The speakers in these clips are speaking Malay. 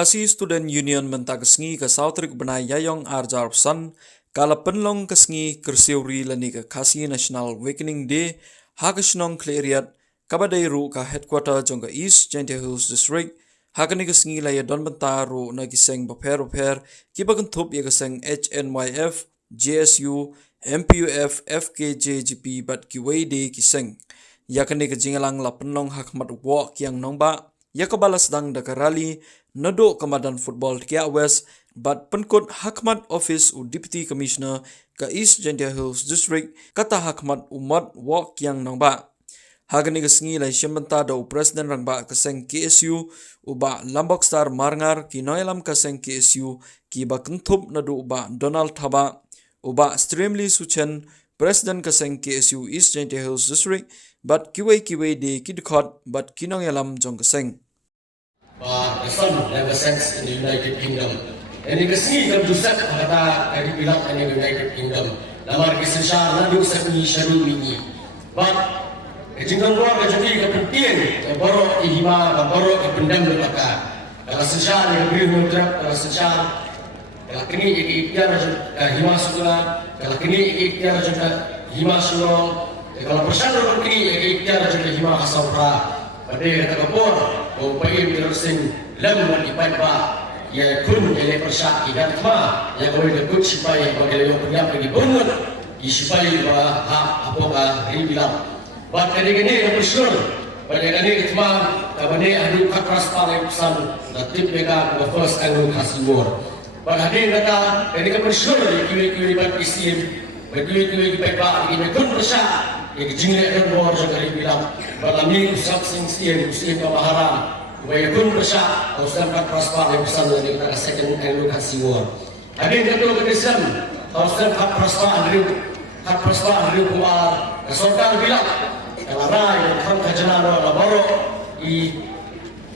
Khasi Student Union mentakesngi ke Sautrik benai Yayong Arjar San kala penlong kesngi kersiuri lani ke Khasi National Awakening Day hakasnong kleriat kabadai ru ka headquarter jong ke East Gentle Hills District hakani kesngi la ya don bentaru na giseng baper kibagentup ya geseng HNYF JSU MPUF FKJGP bat kiwede kiseng yakani ke jingalang la penlong hakmat wok yang nongba yakabalas dang dakarali nado kamadan football kia west but penkut hakmat office u deputy commissioner ka East Gentle Hills District kata hakmat umat wok yang nongba hagani kesngi lai syembenta da presiden rangba keseng KSU uba lambok star marngar ki noilam keseng KSU ki ba kentup nado uba Donald Thaba uba extremely suchen presiden keseng KSU East Gentle Hills District but kiwe de kidkhot but kinong yalam jong keseng the son never sends in the United Kingdom. And you can see them to set kata dari bilang in the United Kingdom. Lamar kisah lalu semi syaru ini. But jengkang luar kecuali kepentingan keborok ihma keborok kependam belaka. Kalau sesar yang beri mutlak kalau sesar kalau kini ikhtiar hima sukuna kalau kini ikhtiar juga hima sulong kalau persatuan kini ikhtiar juga hima kasawra. Pada kata kapur, bayi terusin lemah di paipa, ya kun ele persyak dan kema, ya kau dekut supaya bagi orang pendiam lagi bangun, supaya bah apa kah ribilang. Bak kini yang bersyur, pada kini kema, kami ahli kakras paling pesan, natip mereka first angle kasibor. Pada hari kata, kini bersyur, kiri bat isim, kiri di paipa, ini kun persyak. Yang jinglet dan luar juga dibilang berlami usap singsian kebaharan supaya pun bersak haruskan praspa yang besar dari kita second and lokasi war. Hadin ketua kedesam haruskan praspa andri kuar kesorkan bilang kalau rai kan kajian orang baru i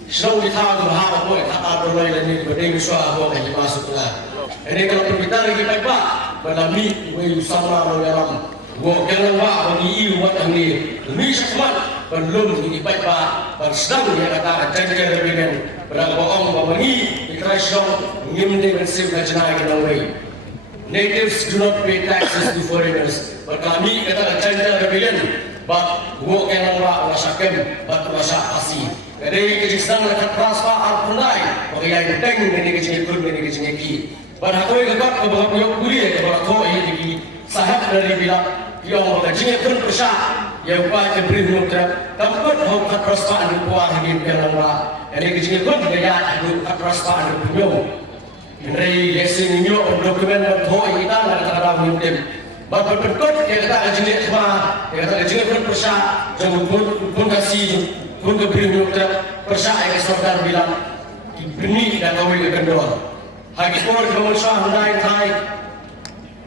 slow di tahu bahwa boleh kata berlai lagi berdiri suara boleh masuklah. Ini kalau kita lagi baik berlami usap orang dalam Gua jangan bagi iu buat ini. Demi sesuatu belum ini baik bersedang dia kata jangan dengan berapa orang bagi ikrasyon ngimde bersih kajian kita way. Natives do not pay taxes to foreigners. Berkami kata jangan dengan but gua jangan rasakan but rasa asih. Jadi kejisan lekat rasa alpundai bagi yang penting ini kejian ki. Berhakui lekat kebahagiaan yang kuliah kebahagiaan ini sahab dari bilang yang berjaya pun persyak yang baik beri mutlak tempat hak persaan di kuah di dalam ini kecil pun gaya hak persaan di punya ini lesin nyo dokumen berhoi kita nak kata mutim bapak berkot yang kata kecil semua yang kata kecil pun persyak jangan pun kasih pun beri mutlak persyak yang saudara bilang benih dan kawin kedua hagi por kamu sah naik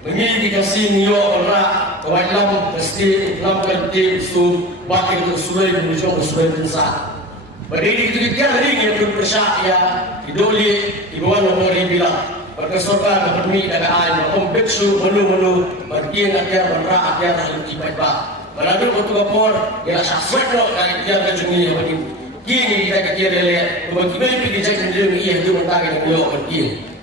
mengi dikasih nyo orang kawai lam mesti lam kerti su bakir tu sulai menuju sulai besar. Berdiri ketika hari ini pun persyak ya idoli ibuan nomori bilang berkesorkan bermi dan air om beksu menu berkian akhir berak akhir dalam ibadah. Berlalu waktu kapor ya syafat lo dari dia kejungi yang begini. Kini kita kira lihat bagaimana pergi jalan dia ia itu mentang yang beliau berkian.